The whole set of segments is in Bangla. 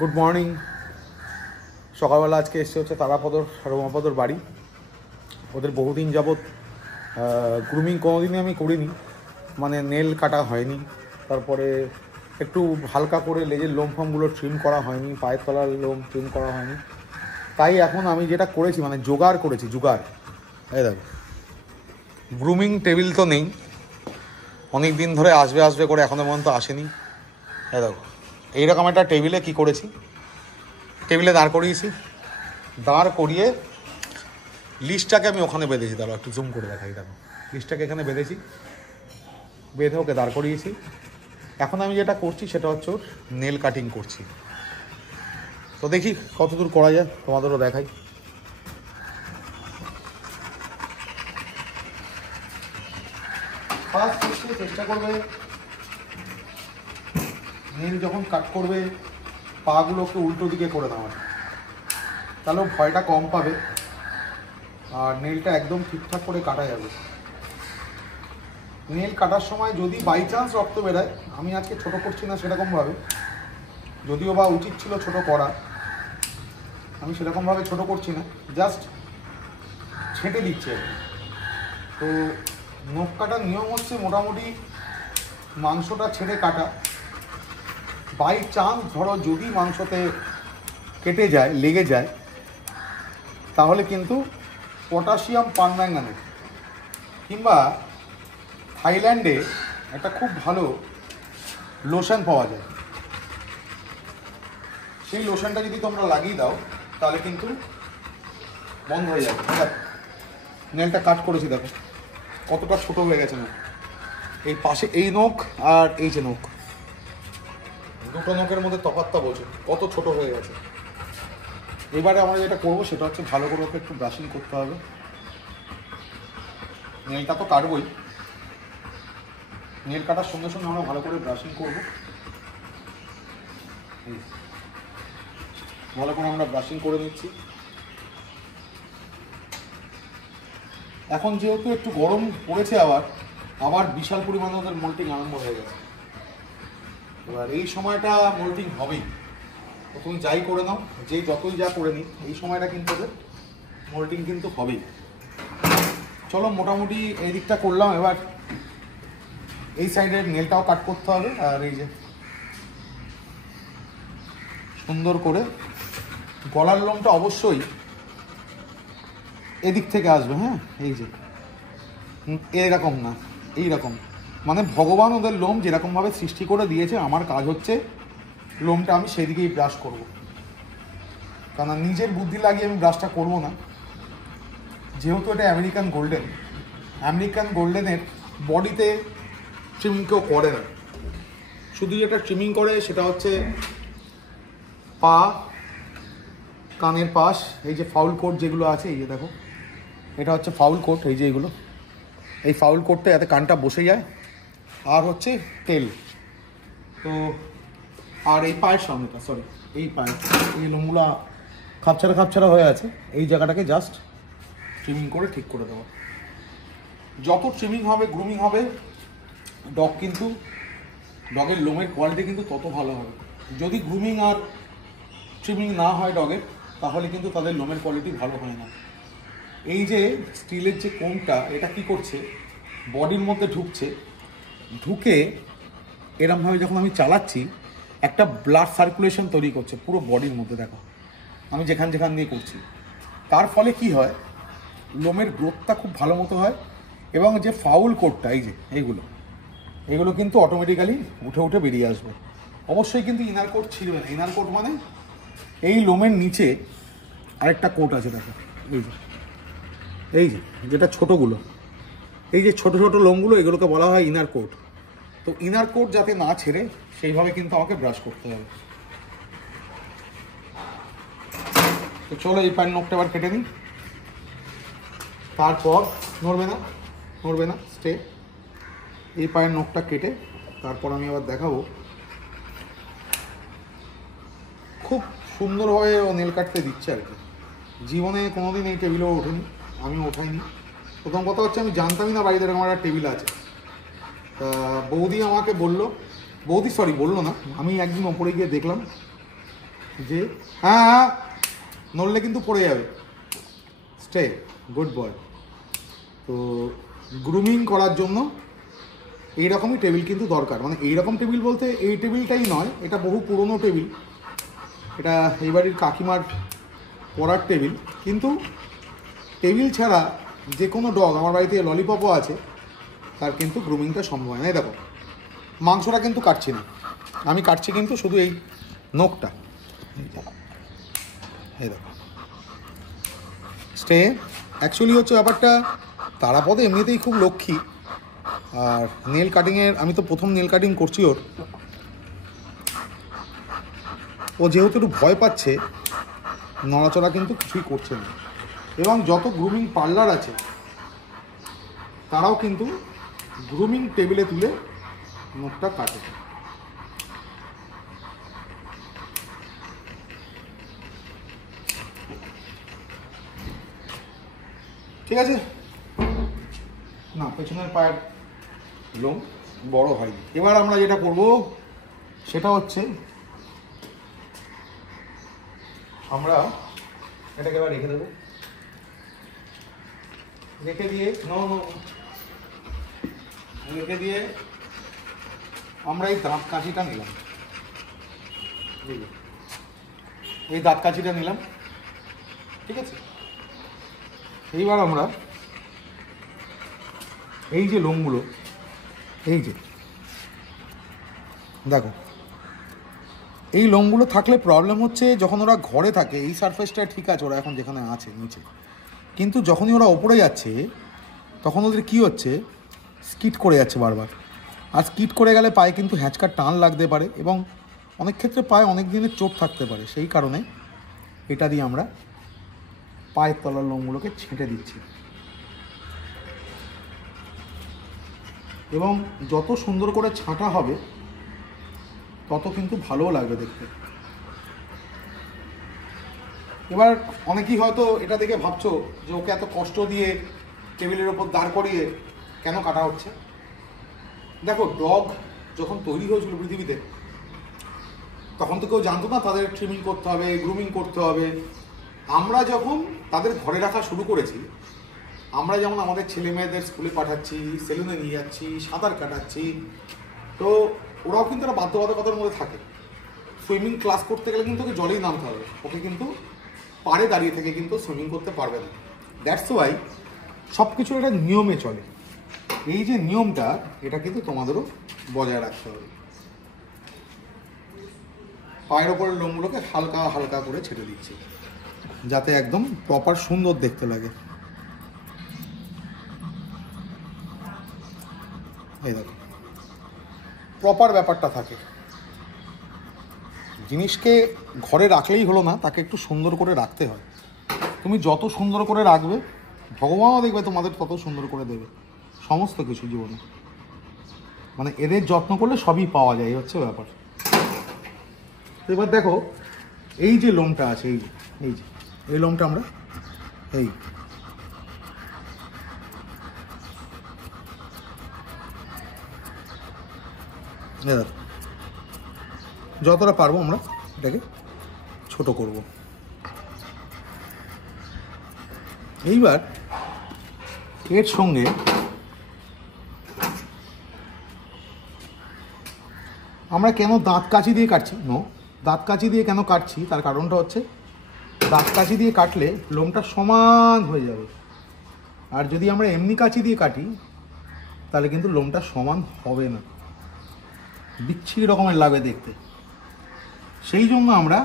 Good morning. সকালবেলা আজকে এসছে হচ্ছে তারাপদর রমাপদর বাড়ি। ওদের বহুদিন যাবৎ গ্রুমিং কোনোদিনই আমি করিনি, মানে নেল কাটা হয়নি, তারপরে একটু হালকা করে লেজের লোম ফোমগুলো ট্রিম করা হয়নি, পায়ের তলার লোম ট্রিম করা হয়নি। তাই এখন আমি যেটা করেছি মানে জোগাড় করেছি, জোগাড়। এই দেখো, গ্রুমিং টেবিল তো নেই, অনেক দিন ধরে আসবে আসবে করে এখনও পর্যন্ত আসেনি। এই দেখো, এইরকম একটা টেবিলে কি করেছি, টেবিলে দাঁড় করিয়েছি, দাঁড় করিয়ে লিস্টটাকে আমি ওখানে বেঁধেছি। দাঁড়াও একটু জুম করে দেখাই। দেখো, লিস্টটাকে এখানে বেঁধেছি, বেঁধে ওকে দাঁড় করিয়েছি। এখন আমি যেটা করছি সেটা হচ্ছে ওর নেল কাটিং করছি। তো দেখি কতদূর করা যায়, তোমাদেরও দেখাই। ফার্স্ট চেষ্টা করবে নেল যখন কাট করবে পাগুলোকে উল্টো দিকে করে দেওয়ার, তাহলে ভয়টা কম পাবে আর নেলটা একদম ঠিকঠাক করে কাটা যাবে। নেল কাটার সময় যদি বাই চান্স রক্ত বেরোয়, আমি আজকে ছোট করছি না সেরকমভাবে, যদিও বা উচিত ছিল ছোট করা, আমি সেরকমভাবে ছোট করছি না, জাস্ট ছেঁটে দিচ্ছে। তো নখ কাটার নিয়ম হচ্ছে মোটামুটি মাংসটা ছেড়ে কাটা। বাই চান্স ধরো যদি মাংসতে কেটে যায়, লেগে যায়, তাহলে কিন্তু পটাশিয়াম পারম্যাঙ্গানেট কিংবা থাইল্যান্ডে একটা খুব ভালো লোশন পাওয়া যায়, সেই লোশনটা যদি তোমরা লাগিয়ে দাও তাহলে কিন্তু বন্ধ হয়ে যাবে। নেলটা কাট করেছি, দেখো কতটা ছোট হয়ে গেছে না, এই পাশে এই নখ আর এই যে নখ, দুটো নখের মধ্যে তফাৎটা বোঝো কত ছোট হয়ে গেছে। এবারে আমরা যেটা করবো সেটা হচ্ছে ভালো করে ওকে একটু ব্রাশিং করতে হবে। নেলটা তো কাটবই, নেল কাটার সঙ্গে সঙ্গে আমরা ভালো করে ব্রাশিং করবো। ভালো করে আমরা ব্রাশিং করে নিচ্ছি। এখন যেহেতু একটু গরম পড়েছে, আবার বিশাল পরিমাণে ওদের মোল্টিং আরম্ভ হয়ে গেছে। এবার এই সময়টা মোল্টিং হবেই, তো তুমি যাই করে নাও, যে যতই যা করে নিই, এই সময়টা কিন্তু ওদের মোল্টিং কিন্তু হবেই। চলো মোটামুটি এই দিকটা করলাম, এবার এই সাইডের নেলটাও কাট করতে হবে। আর এই যে সুন্দর করে গলার লোমটা অবশ্যই এদিক থেকে আসবে, হ্যাঁ, এই যে এরকম না, এইরকম, মানে ভগবান ওদের লোম যেরকমভাবে সৃষ্টি করে দিয়েছে, আমার কাজ হচ্ছে লোমটা আমি সেই দিকেই ব্রাশ করব, কারণ নিজের বুদ্ধি লাগিয়ে আমি ব্রাশটা করব না। যেহেতু এটা আমেরিকান গোল্ডেন, আমেরিকান গোল্ডেনের বডিতে ট্রিমিং কেউ করে না, শুধু যেটা ট্রিমিং করে সেটা হচ্ছে পা, কানের পাশ, এই যে ফাউল কোট যেগুলো আছে, এই যে দেখো এটা হচ্ছে ফাউল কোট, এই যে এইগুলো, এই ফাউল কোটটা যাতে কানটা বসে যায়, আর হচ্ছে তেল। তো আর এই পায়ের সামনেটা, সরি এই পায়ে এই লোমগুলো খাপছাড়া খাপছাড়া হয়ে আছে, এই জায়গাটাকে জাস্ট ট্রিমিং করে ঠিক করে দেওয়া। যত ট্রিমিং হবে, গ্রুমিং হবে, ডগের লোমের কোয়ালিটি কিন্তু তত ভালো হবে। যদি গ্রুমিং আর ট্রিমিং না হয় ডগের, তাহলে কিন্তু তাদের লোমের কোয়ালিটি ভালো হয় না। এই যে স্টিলের যে কোমটা, এটা কি করছে, বডির মধ্যে ঢুকে এরমভাবে যখন আমি চালাচ্ছি, একটা ব্লাড সার্কুলেশন তৈরি করছে পুরো বডির মধ্যে। দেখো আমি যেখান দিয়ে করছি, তার ফলে কি হয়, লোমের গ্রোথটা খুব ভালো মতো হয়, এবং যে ফাউল কোটটা, এই যে এগুলো কিন্তু অটোমেটিক্যালি উঠে বেরিয়ে আসবে। অবশ্যই কিন্তু ইনার কোট ছিঁড়বে না। ইনার কোট মানে এই লোমের নিচে আরেকটা কোট আছে, দেখো এই যে যেটা ছোটোগুলো, এই যে ছোট ছোট লোমগুলো, এগুলোকে বলা হয় ইনার কোট। তো ইনার কোট যাতে না ছেড়ে সেইভাবে কিন্তু আমাকে ব্রাশ করতে হবে। তো চলো এই পায়ের নখটা এবার কেটে নিই, তারপর নড়বে না স্টে। এই পায়ের নখটা কেটে তারপর আমি আবার দেখাবো। খুব সুন্দরভাবে ও নেল কাটতে দিচ্ছে আর কি। জীবনে কোনোদিন এই টেবিলেও ওঠেনি, আমিও ওঠাইনি। প্রথম কথা হচ্ছে আমি জানতামই না বাড়িতে এরকম একটা টেবিল আছে। বৌদি আমাকে বললো, বৌদি সরি বললো না, আমি একদিন ওপরে গিয়ে দেখলাম যে হ্যাঁ নড়লে কিন্তু পড়ে যাবে, স্টে গুড বয়। তো গ্রুমিং করার জন্য এইরকমই টেবিল কিন্তু দরকার। মানে এইরকম টেবিল বলতে এই টেবিলটাই নয়, এটা বহু পুরনো টেবিল, এটা এই বাড়ির কাকিমার পড়ার টেবিল। কিন্তু টেবিল ছাড়া যে কোনো ডগ, আমার বাড়িতে ললিপপও আছে, তার কিন্তু গ্রুমিংটা সম্ভব হয় না। এই দেখো মাংসটা কিন্তু কাটছি না, আমি কাটছি কিন্তু শুধু এই নখটা। এই দেখো স্টে। অ্যাকচুয়ালি হচ্ছে ব্যাপারটা, তারাপদ এমনিতেই খুব লক্ষ্মী, আর নেল কাটিংয়ের আমি তো প্রথম নেল কাটিং করছি ওর, ও যেহেতু একটু ভয় পাচ্ছে, নড়াচড়া কিন্তু কিছুই করছে না। এবং যত গ্রুমিং পার্লার আছে তারাও কিন্তু গ্রুমিং টেবিলে তুলে নখটা কাটে। ঠিক আছে না, পেছনের পায়ের লোম বড় হয়নি। এবার আমরা যেটা করব সেটা হচ্ছে, আমরা এটাকে এবার রেখে দেবো, রেখে দিয়ে রেখে দিয়ে আমরা এই দাঁত কাঁচিটা নিলাম, এই দাঁত কাঁচিটা নিলাম, ঠিক আছে। এইবার আমরা এই যে লোমগুলো, এই যে দেখো এই লোমগুলো থাকলে প্রবলেম হচ্ছে, যখন ওরা ঘরে থাকে এই সারফেসটা ঠিক আছে, ওরা এখন যেখানে আছে নিচে, কিন্তু যখনই ওরা ওপরে যাচ্ছে তখন ওদের কী হচ্ছে, স্কিট করে যাচ্ছে বারবার। আর স্কিট করে গেলে পায়ে কিন্তু হ্যাঁচকার টান লাগতে পারে, এবং অনেক ক্ষেত্রে পায়ে অনেক দিনের চোট থাকতে পারে। সেই কারণে এটা দিয়ে আমরা পায়ের তলার লোমগুলোকে ছেঁটে দিচ্ছি। এবং যত সুন্দর করে ছাঁটা হবে তত কিন্তু ভালোও লাগবে দেখতে। এবার অনেকেই হয়তো এটা দেখে ভাবছো যে ওকে এত কষ্ট দিয়ে টেবিলের ওপর দাঁড় করিয়ে কেন কাটা হচ্ছে। দেখো ডগ যখন তৈরি হয়েছিল পৃথিবীতে, তখন তো কেউ জানতো না তাদের ট্রিমিং করতে হবে, গ্রুমিং করতে হবে। আমরা যখন তাদের ঘরে রাখা শুরু করেছি, আমরা যেমন আমাদের ছেলে মেয়েদের স্কুলে পাঠাচ্ছি, সেলুনে নিয়ে যাচ্ছি, সাঁতার কাটাচ্ছি, তো ওরাও কিন্তু একটা বাধ্যবাধকতার মধ্যে থাকে। সুইমিং ক্লাস করতে গেলে কিন্তু ওকে জলেই নামতে হবে, ওকে কিন্তু পাড়ে দাঁড়িয়ে থেকে কিন্তু সুইমিং করতে পারবে না। দ্যাটস ওয়াই সব কিছুর একটা নিয়মে চলে। এই যে নিয়মটা, এটা কিন্তু তোমাদেরও বজায় রাখতে হবে। পায়ের ওপরের লোমগুলোকে হালকা হালকা করে ছেড়ে দিচ্ছি, যাতে একদম প্রপার সুন্দর দেখতে লাগে। এই দেখো প্রপার ব্যাপারটা থাকে। জিনিসকে ঘরে রাখলেই হলো না, তাকে একটু সুন্দর করে রাখতে হয়। তুমি যত সুন্দর করে রাখবে, ভগবানও দেখবে তোমাদের তত সুন্দর করে দেবে সমস্ত কিছু জীবনে। মানে এদের যত্ন করলে সবই পাওয়া যায়, এই হচ্ছে ব্যাপার। এবার দেখো এই যে লোমটা আছে, এই লোমটা আমরা যতটা পারবো আমরা এটাকে ছোট করব। এইবার এর সঙ্গে আমরা কেন দাঁত কাঁচি দিয়ে কাটছি, দাঁত কাঁচি দিয়ে কেন কাটছি তার কারণটা হচ্ছে, দাঁত কাঁচি দিয়ে কাটলে লোমটা সমান হয়ে যাবে, আর যদি আমরা এমনি কাঁচি দিয়ে কাটি তাহলে কিন্তু লোমটা সমান হবে না, বিচ্ছিরি রকমের লাগবে দেখতে। সেই জন্য আমরা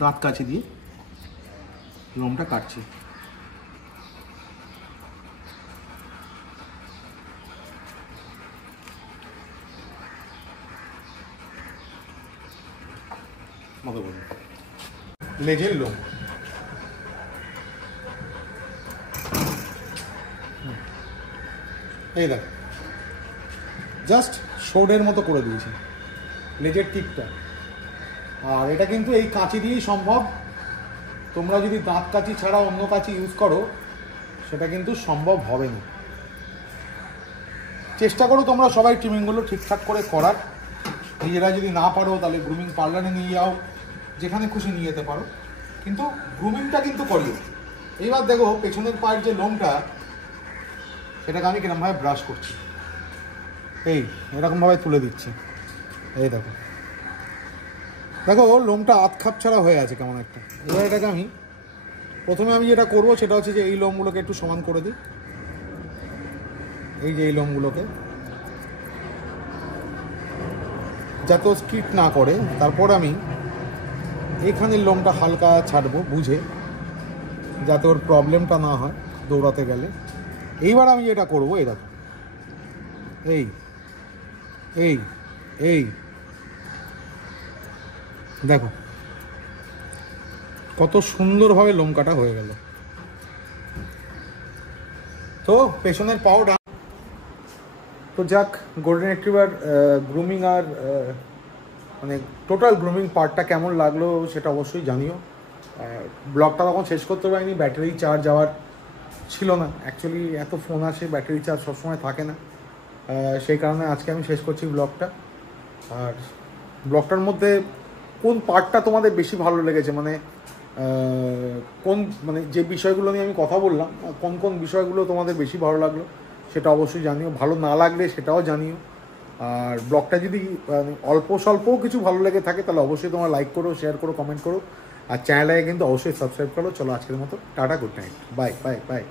দাঁত কাঁচি দিয়ে লোমটা কাটছি। লেজের লোম, এই দেখ জাস্ট শোডের মতো করে দিয়েছি লেজের টিপটা। আর এটা কিন্তু এই কাঁচি দিয়েই সম্ভব। তোমরা যদি দাঁত কাঁচি ছাড়া অন্য কাঁচি ইউজ করো, সেটা কিন্তু সম্ভব হবে না। চেষ্টা করো তোমরা সবাই ট্রিমিংগুলো ঠিকঠাক করে করার। নিজেরা যদি না পারো তাহলে গ্রুমিং পার্লারে নিয়ে যাও, যেখানে খুশি নিয়ে যেতে পারো, কিন্তু গ্রুমিংটা কিন্তু করিও। এইবার দেখো পেছনের পায়ের যে লোমটা, সেটাকে আমি কিরমভাবে ব্রাশ করছি, এই এরকমভাবে তুলে দিচ্ছি। এই দেখো দেখো লোমটা আধ খাপ ছাড়া হয়ে আছে কেমন একটা। এবার এটাকে আমি প্রথমে যেটা করবো সেটা হচ্ছে যে এই লোমগুলোকে একটু সমান করে দিই, এই যে এই লোমগুলোকে, যাতে ও স্কিট না করে। তারপর আমি এখানের লোমটা হালকা ছাড়বো বুঝে, যাতে ওর প্রবলেমটা না হয় দৌড়াতে গেলে। এইবার আমি যেটা করবো, এই দেখো এই এই এই দেখো কত সুন্দরভাবে লোম কাটা হয়ে গেল। তো পেছনের পাওটা তো যাক, গোল্ডেন রিট্রিভার গ্রুমিং আর মানে টোটাল গ্রুমিং পার্টটা কেমন লাগলো সেটা অবশ্যই জানিও। ব্লগটা তখন শেষ করতে পারিনি, ব্যাটারি চার্জ যাওয়ার ছিল না। অ্যাকচুয়ালি এত ফোন আসে, ব্যাটারি চার্জ সবসময় থাকে না, সেই কারণে আজকে আমি শেষ করছি ব্লগটা। আর ব্লগটার মধ্যে কোন পার্টটা তোমাদের বেশি ভালো লেগেছে, মানে কোন মানে যে বিষয়গুলো নিয়ে আমি কথা বললাম, কোন কোন বিষয়গুলো তোমাদের বেশি ভালো লাগলো সেটা অবশ্যই জানিও। ভালো না লাগলে সেটাও জানিও। আর ব্লগটা যদি অল্প স্বল্পও কিছু ভালো লেগে থাকে তাহলে অবশ্যই তোমরা লাইক করো, শেয়ার করো, কমেন্ট করো, আর চ্যানেলটাকে কিন্তু অবশ্যই সাবস্ক্রাইব করো। চলো আজকের মতো tata, good night, bye bye bye.